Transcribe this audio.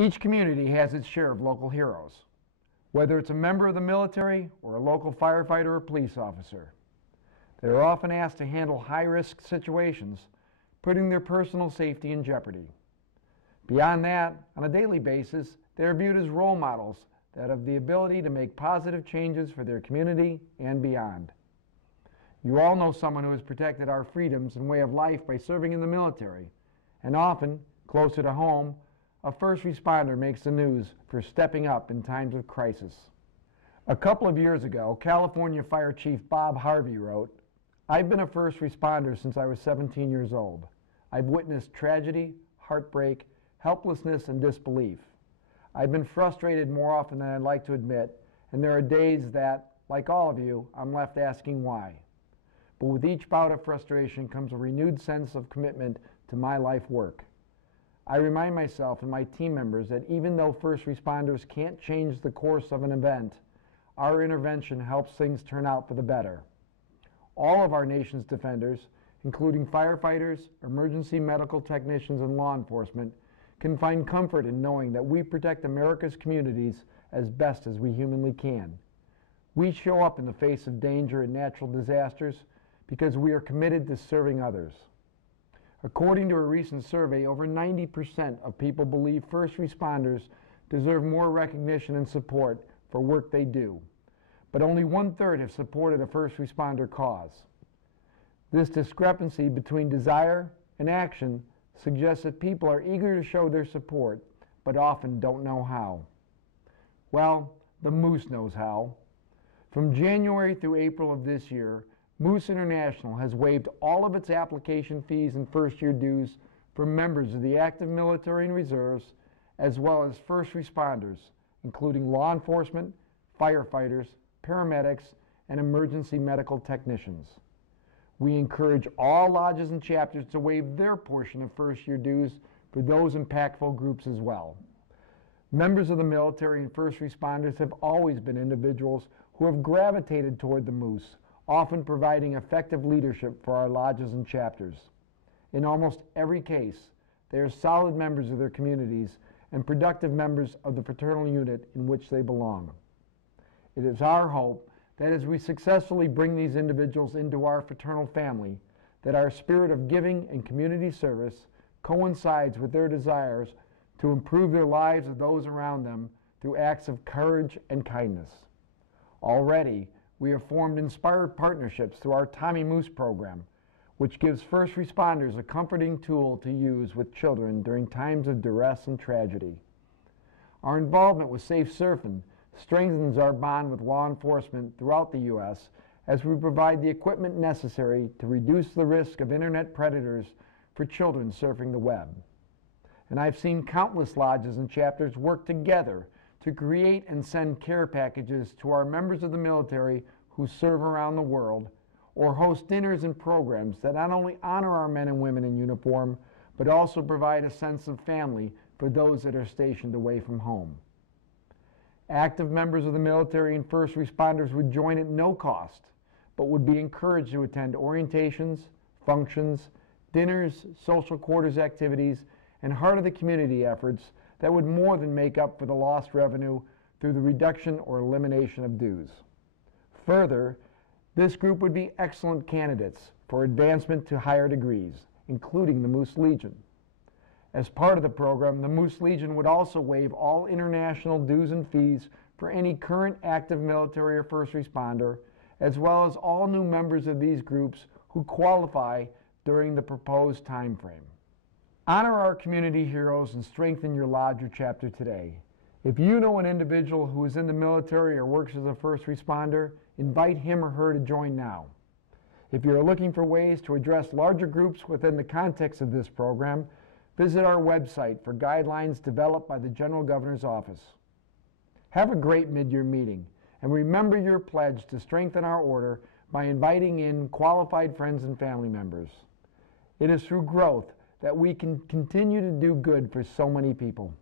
Each community has its share of local heroes, whether it's a member of the military or a local firefighter or police officer. They are often asked to handle high-risk situations, putting their personal safety in jeopardy. Beyond that, on a daily basis, they are viewed as role models that have the ability to make positive changes for their community and beyond. You all know someone who has protected our freedoms and way of life by serving in the military, and often, closer to home, a first responder makes the news for stepping up in times of crisis. A couple of years ago, California Fire Chief Bob Harvey wrote, "I've been a first responder since I was 17 years old. I've witnessed tragedy, heartbreak, helplessness, and disbelief. I've been frustrated more often than I'd like to admit, and there are days that, like all of you, I'm left asking why. But with each bout of frustration comes a renewed sense of commitment to my life work. I remind myself and my team members that even though first responders can't change the course of an event, our intervention helps things turn out for the better. All of our nation's defenders, including firefighters, emergency medical technicians, and law enforcement, can find comfort in knowing that we protect America's communities as best as we humanly can. We show up in the face of danger and natural disasters because we are committed to serving others. According to a recent survey, over 90% of people believe first responders deserve more recognition and support for work they do, but only 1/3 have supported a first responder cause. This discrepancy between desire and action suggests that people are eager to show their support, but often don't know how. Well, the Moose knows how. From January through April of this year, Moose International has waived all of its application fees and first-year dues for members of the active military and reserves, as well as first responders, including law enforcement, firefighters, paramedics, and emergency medical technicians. We encourage all lodges and chapters to waive their portion of first-year dues for those impactful groups as well. Members of the military and first responders have always been individuals who have gravitated toward the Moose, often providing effective leadership for our lodges and chapters. In almost every case, they are solid members of their communities and productive members of the fraternal unit in which they belong. It is our hope that as we successfully bring these individuals into our fraternal family, that our spirit of giving and community service coincides with their desires to improve their lives of those around them through acts of courage and kindness. Already, we have formed inspired partnerships through our Tommy Moose program, which gives first responders a comforting tool to use with children during times of duress and tragedy. Our involvement with Safe Surfing strengthens our bond with law enforcement throughout the U.S. as we provide the equipment necessary to reduce the risk of internet predators for children surfing the web. And I've seen countless lodges and chapters work together to create and send care packages to our members of the military who serve around the world, or host dinners and programs that not only honor our men and women in uniform, but also provide a sense of family for those that are stationed away from home. Active members of the military and first responders would join at no cost, but would be encouraged to attend orientations, functions, dinners, social quarters activities, and heart of the community efforts that would more than make up for the lost revenue through the reduction or elimination of dues. Further, this group would be excellent candidates for advancement to higher degrees, including the Moose Legion. As part of the program, the Moose Legion would also waive all international dues and fees for any current active military or first responder, as well as all new members of these groups who qualify during the proposed time frame. Honor our community heroes and strengthen your lodge or chapter today. If you know an individual who is in the military or works as a first responder, invite him or her to join now. If you're looking for ways to address larger groups within the context of this program, visit our website for guidelines developed by the General Governor's Office. Have a great mid-year meeting, and remember your pledge to strengthen our order by inviting in qualified friends and family members. It is through growth that we can continue to do good for so many people.